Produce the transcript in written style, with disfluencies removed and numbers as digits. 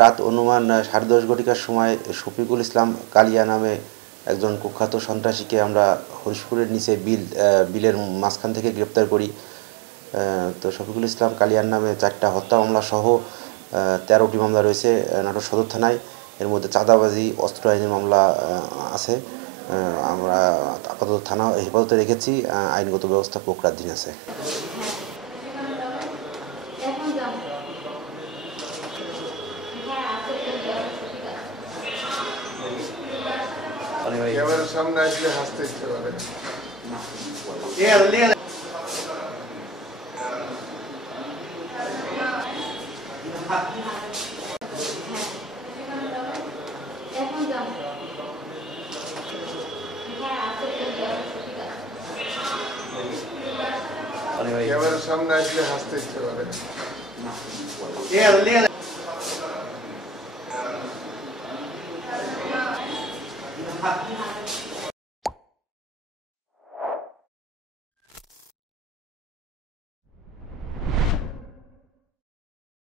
রাত অনুমান 10:30 ঘটিকার সময় শফিকুল ইসলাম কালিয়া নামে একজন কুখ্যাত সন্ত্রাসীকে আমরা হরিশপুরের নিচে বিলের মাঝখান থেকে গ্রেপ্তার করি। তো শফিকুল ইসলাম কালিয়ার নামে 4টা হত্যা মামলা সহ 13টি মামলা রয়েছে নাটোর সদর থানায়। এর মধ্যে চাঁদাবাজি, অস্ত্র আইনের মামলা আছে। আমরা আপাতত থানা হেফাজতে রেখেছি, আইনগত ব্যবস্থা প্রক্রিয়াধীন আছে। ক্যামেরার সামনে আসলে হাসতে ইচ্ছে করে। ক্যামেরার সামনে আসলে হাসতে ইচ্ছে করে।